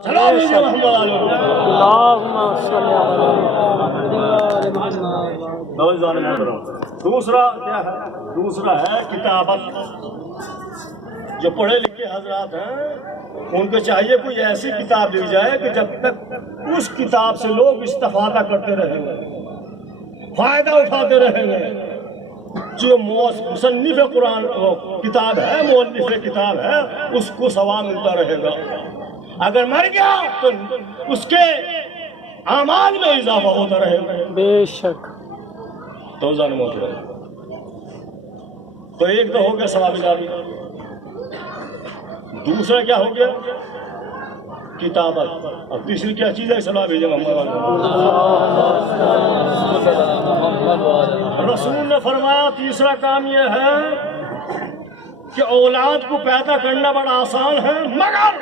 دوسرا کیا ہے؟ دوسرا ہے کتابت. جو پڑھے لکھے حضرات ہیں ان کو چاہیے کوئی ایسی کتاب لی جائے کہ جب تک اس کتاب سے لوگ استفادہ کرتے رہیں گے، فائدہ اٹھاتے رہیں گے. جو مصنف قرآن کتاب ہے، مؤلف کتاب ہے، اس کو ثواب ملتا رہے گا. اگر مر گیا تو اس کے اعمال میں اضافہ ہوتا رہے گا. بے شک. تو ایک تو ہو گیا ثواب جاری. دوسرا کیا ہو گیا؟ کتابت. اور تیسری کیا چیز ہے؟ ثواب رسول نے فرمایا تیسرا کام یہ ہے کہ اولاد کو پیدا کرنا بڑا آسان ہے، مگر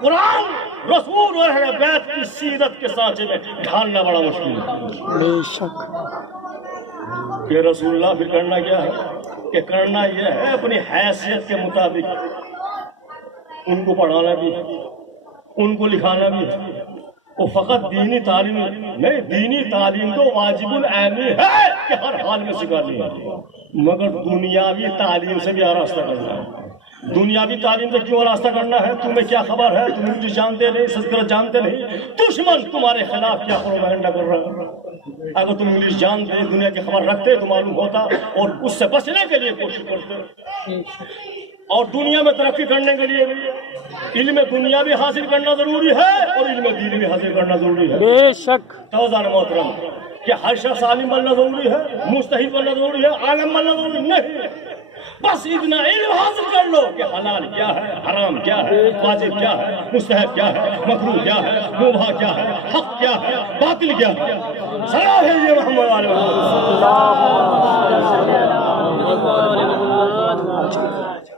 قرآن رسول اور اہل بیت کی سیرت کے سانچے میں ڈھالنا بڑا مشکل ہے. بے شک. کہ رسول اللہ پھر کرنا کیا ہے؟ کہ کرنا یہ ہے اپنی حیثیت کے مطابق ان کو پڑھانا بھی ہے، ان کو لکھانا بھی ہے. وہ فقط دینی تعلیم نہیں، دینی تعلیم تو واجب العینی ہے کہ ہر حال میں سکھانی ہے، مگر دنیاوی تعلیم سے بھی آراستہ کرنا ہے. دنیاوی تعلیم سے کیوں راستہ کرنا ہے؟ تمہیں کیا خبر ہے؟ تم مجھے جانتے نہیں، سنسکرت جانتے نہیں، دشمن تمہارے خلاف کیا پروپیگنڈا کر رہا ہے. اگر تم انگلش جانتے، دنیا کی خبر رکھتے تو معلوم ہوتا اور اس سے بچنے کے لیے کوشش کرتے. اور دنیا میں ترقی کرنے کے لیے علم دنیا بھی حاصل کرنا ضروری ہے اور علم دین بھی حاصل کرنا ضروری ہے. بے شک. توزان محترم کہ ہر شخص عالم بننا ضروری ہے، مجتہد بننا ضروری ہے، عالم بننا ضروری نہیں. بس اتنا علم حاصل کر لو کہ حلال کیا ہے، حرام کیا ہے، واجب کیا ہے، مستحب کیا ہے، مکروہ کیا ہے، مباح کیا ہے، حق کیا ہے، باطل کیا ہے. سلام ہے یہ محمد علیہ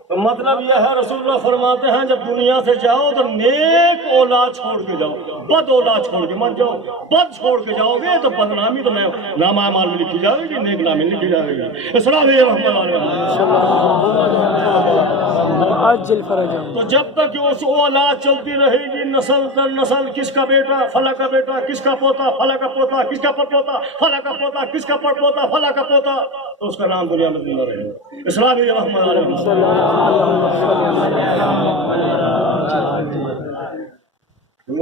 تو مطلب یہ ہے رسول اللہ فرماتے ہیں جب دنیا سے جاؤ تو نیک اولاد چھوڑ کے جاؤ، بد اولاد چھوڑ کے مت جاؤ. بد چھوڑ کے جاؤ گے تو بدنامی تو نام اعمال میں لکھی جائے گی، نیک نامی لکھی جائے گی. اسلام ہے رحمت اللہ. تو جب تک اس اولاد چلتی رہے گی نسل در نسل، کس کا بیٹا فلاں کا بیٹا، کس کا پوتا فلاں کا پوتا، کس کا پڑپوتا فلاں کا پوتا، کس کا پڑپوتا فلاں کا پوتا، تو اس کا نام دنیا میں زندہ رہے گا. اسلام ہے رحمت اللہ.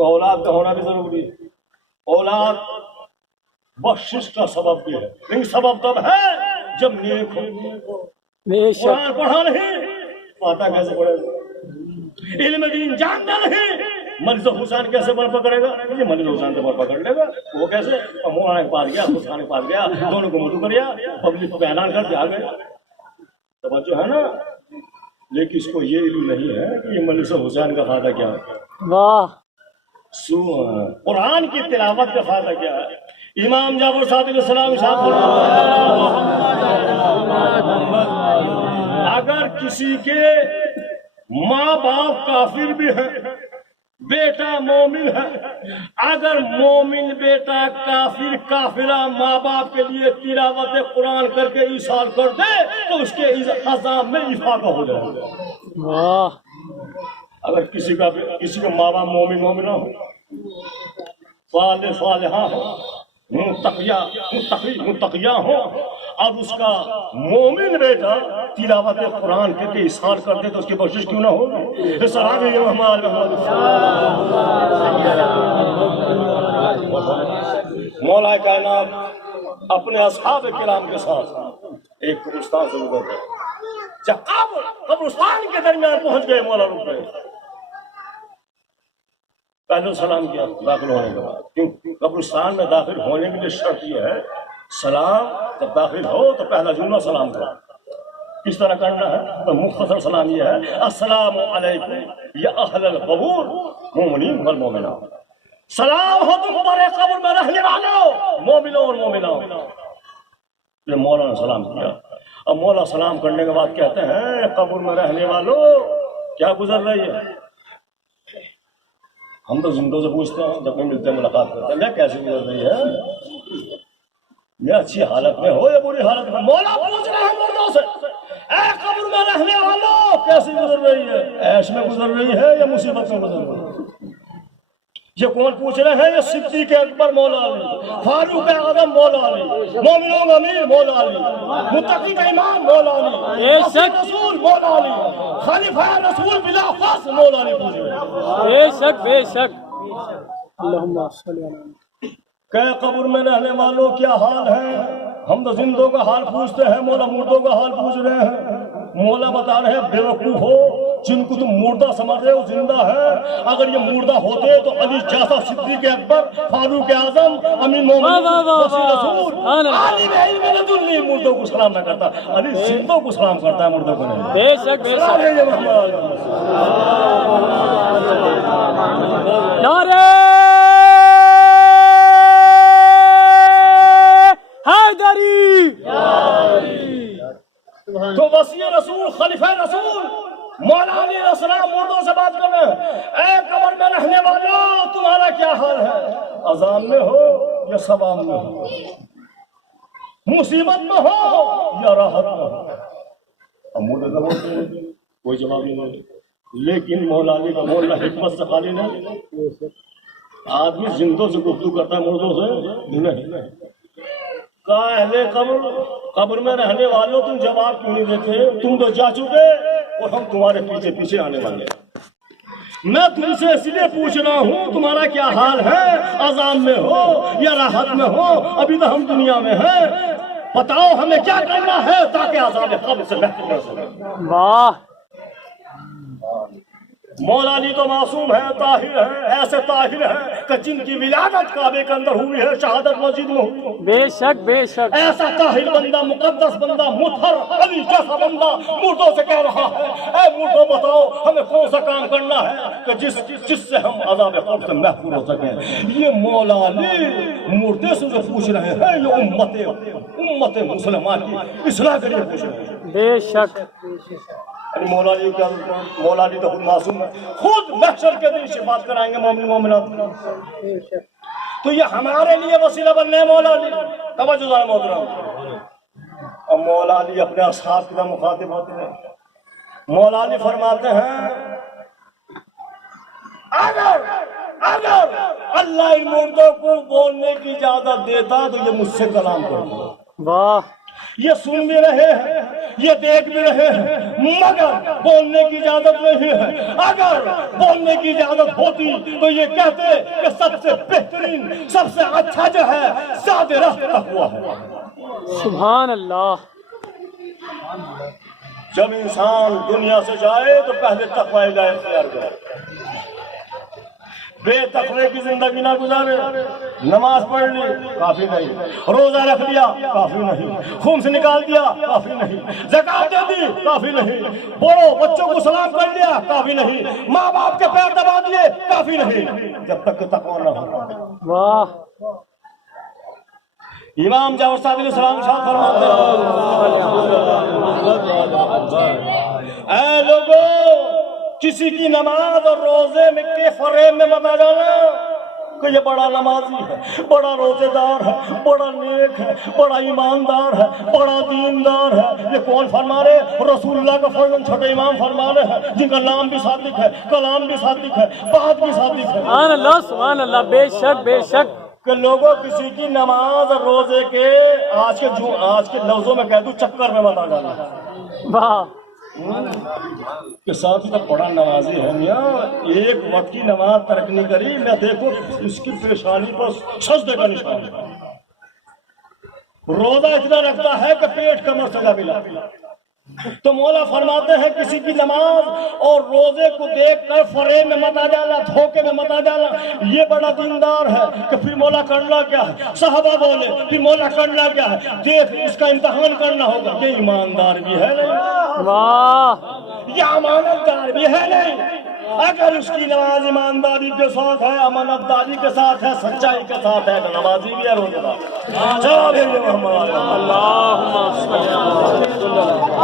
اولاد کا ہونا بھی ضروری ہے. اولاد بخشش کا سبب بھی ہے، لیکن سبب تب ہے جب نیک ہو. قرآن پڑھا نہیں پاتا کیسے پڑھے گا؟ علم دین جاننا نہیں مریض حسین کیسے بڑھ پکڑے گا؟ یہ مریض حسین سے بڑھ پکڑ لے گا. وہ کیسے؟ مولانا کے پاس گیا، حسین کے پاس گیا، دونوں کو مدعو کریا، پبلک کو اعلان کر کے آ گئے. توجہ ہے نا؟ لیکن اس کو یہ علم نہیں ہے کہ یہ مریض حسین کا فائدہ کیا ہے. واہ. قرآن کی تلاوت کا فائدہ کیا ہے؟ امام جعفر صادق علیہ السلام اگر کسی کے ماں باپ کافر بھی ہیں، بیٹا مومن ہے، اگر مومن بیٹا کافر کافرہ ماں باپ کے لیے تلاوت قرآن کر کے ایصال کر دے تو اس کے عذاب میں اضافہ ہو جائے گا. اگر کسی کا ماں باپ مومنہ ہو، صالحہ ہو، متقیہ ہو، اور اس کا مومن بیٹا تلاوت قرآن کر کے ایصال کر دے تو اس کی بخشش کیوں نہ ہو؟ مولا کائنات اپنے اصحاب کرام کے ساتھ ایک قبرستان سے گزر گئے. جب قبرستان کے درمیان پہنچ گئے مولا رک گئے. پہلے سلام کیا داخل ہونے کے بعد، کیونکہ قبرستان میں داخل ہونے کے لیے شرط یہ ہے سلام جب داخل ہو تو پہلا جملہ سلام کرو. کس طرح کرنا ہے؟ تو مختصر سلام یہ ہے السلام علیکم یا اہل القبور مومنین والمومنات. سلام ہو تم پر قبر میں رہنے والوں مومنوں اور مومنات. یہ مولا نے سلام کیا. اب مولا سلام کرنے کے بعد کہتے ہیں قبر میں رہنے والوں کیا گزر رہی ہے؟ ہم تو زندوں سے پوچھتے ہیں جب میں ملتے ہیں ملاقات کرتے ہیں کیسی گزر رہی ہے؟ یہ اچھی حالت میں ہو یا بری حالت میں؟ مولا پوچھ رہے ہیں مردوں سے اے قبر میں رہنے والوں کیسی گزر رہی ہے؟ عیش میں گزر رہی ہے یا مصیبت میں گزر رہی ہے؟ یہ کون پوچھ رہے ہیں؟ یہ صدیق اکبر مولا علی، فاروق اعظم مولا علی، مومنوں کا امیر مولا علی، متقی کا امام مولا علی، رسول مولا علی، خلیفہ رسول بلا فاصل مولا علی پوچھ رہے ہیں۔ بے شک بے شک۔ اللہم صلی علی محمد۔ کہ قبر میں رہنے والوں کیا حال ہے؟ ہم تو زندوں کا حال پوچھتے ہیں، مولا مردوں کا حال پوچھ رہے ہیں۔ مولا بتا رہے ہیں بے وقوف ہو، جن کو تم مردہ سمجھ رہے ہو زندہ ہے۔ اگر یہ مردہ ہوتے تو علی جیسا صدیق اکبر، فاروق اعظم، امین مومنین، وسیع رسول، عالم علم لدنی مردوں کو سلام نہ کرتا، علی زندوں کو سلام کرتا ہے، مردوں کو نہیں۔ بے شک بے شک۔ نعرہ حیدری۔ تو وسیع رسول، خلیفہ رسول مولا علی علیہ السلام مردوں سے بات کر رہے ہیں۔ اے قبر میں رہنے والوں، تمہارا کیا حال ہے؟ عذاب میں ہو یا ثواب میں ہو؟ مصیبت میں ہو یا راحت میں ہو؟ اب مردے تو بولتے ہیں کوئی جواب نہیں، لیکن مولا علی کا مولا حکمت سے خالی نہیں۔ آدمی زندوں سے گفتگو کرتا ہے، مردوں سے نہیں۔ کہا اہل قبر میں رہنے والوں تم جواب کیوں نہیں دیتے؟ تم تو جا چکے اور ہم تمہارے پیچھے پیچھے آنے والے ہیں۔ میں تم سے اس لیے پوچھ رہا ہوں تمہارا کیا حال ہے؟ عذاب میں ہو یا راحت میں ہو؟ ابھی تو ہم دنیا میں ہیں، بتاؤ ہمیں کیا کرنا ہے تاکہ عذاب قبر سے بہتر کر سکیں۔ واہ۔ مولا علی تو معصوم ہے، طاہر ہے، ایسے طاہر ہے کہ جن کی ولادت کعبے کے اندر ہوئی ہے، شہادت مسجد میں ہوئی ہے۔ بے شک بے شک۔ ایسا طاہر بندہ، مقدس بندہ، مطہر علی جیسا بندہ مردوں سے کہہ رہا ہے اے مردوں بتاؤ ہمیں کون سا کام کرنا ہے کہ جس سے ہم عذاب قبر سے محفوظ ہو سکیں۔ یہ مولا علی مردے سے جو پوچھ رہے ہیں، یہ امت مسلمان کی اصلاح کے لیے پوچھ رہے ہیں۔ بے شک۔ مولا علی کیا؟ مولا علی تو خود معصوم ہے، خود محشر کے دن شفاعت کرائیں گے مومن مومنات۔ تو یہ ہمارے لیے وسیلہ بننے ہیں مولا علی۔ توجہ ذرا محترم۔ اور مولا علی اپنے اصحاب کی طرح مخاطب ہوتے ہیں۔ مولا علی فرماتے ہیں اگر اللہ ان مردوں کو بولنے کی اجازت دیتا تو یہ مجھ سے کلام کرتا۔ واہ۔ یہ سن بھی رہے ہیں، یہ دیکھ بھی رہے ہیں، مگر بولنے کی اجازت نہیں ہے۔ اگر بولنے کی اجازت ہوتی تو یہ کہتے کہ سب سے بہترین، سب سے اچھا جو ہے سادہ راہ تقویٰ ہے۔ سبحان اللہ۔ جب انسان دنیا سے جائے تو پہلے تقویٰ الہی اختیار کرے، بے تقوی کی زندگی نہ گزارے۔ نماز پڑھ لی کافی نہیں، روزہ رکھ لیا کافی نہیں، خمس نکال دیا کافی نہیں، زکات دے دی کافی نہیں، بڑوں بچوں کو سلام کر لیا کافی نہیں، ماں باپ کے پیر دبا دیے کافی نہیں، جب تک کہ تقویٰ نہ ہو۔ واہ۔ امام جعفر صادق علیہ السلام ارشاد فرماتے ہیں اے لوگوں، کسی کی نماز اور روزے میں کے فریب میں مت آ جانا کہ یہ بڑا نمازی ہے، بڑا روزے دار ہے، بڑا نیک ہے، بڑا ایماندار ہے، بڑا دیندار ہے۔ یہ کون فرما رہے؟ رسول اللہ کا فرزند چھوٹے امام فرما رہے ہیں، جن کا نام بھی صادق ہے، کلام بھی صادق ہے، بات بھی صادق ہے۔ سبحان اللہ سبحان اللہ۔ بے شک بے شک۔ کہ لوگوں کسی کی نماز اور روزے کے آج کے لفظوں میں کہہ دوں چکر میں مت آ جانا واہ۔ کہ ساتھ تک بڑا نمازی ہے میاں، ایک وقت کی نماز ترک نہیں کری، میں دیکھو اس کی پیشانی پر سجدے کا نشان ہے، روزہ اتنا رکھتا ہے کہ پیٹ کمر سے ملا۔ تو مولا فرماتے ہیں کسی کی نماز اور روزے کو دیکھ کر فریب میں مت آ جانا، دھوکے میں مت آ جانا، یہ بڑا دیندار ہے۔ کہ پھر مولا کرنا کیا ہے؟ صحابہ بولے پھر مولا کرنا کیا ہے؟ دیکھ اس کا امتحان کرنا ہوگا، یہ ایماندار بھی ہے نہیں، واہ۔ یہ امانت دار بھی ہے نہیں۔ اگر اس کی نماز ایمانداری کے ساتھ ہے، امانت داری کے ساتھ ہے، سچائی کے ساتھ ہے، تو نمازی بھی ہے، روزہ دار۔ اللہم صلی اللہ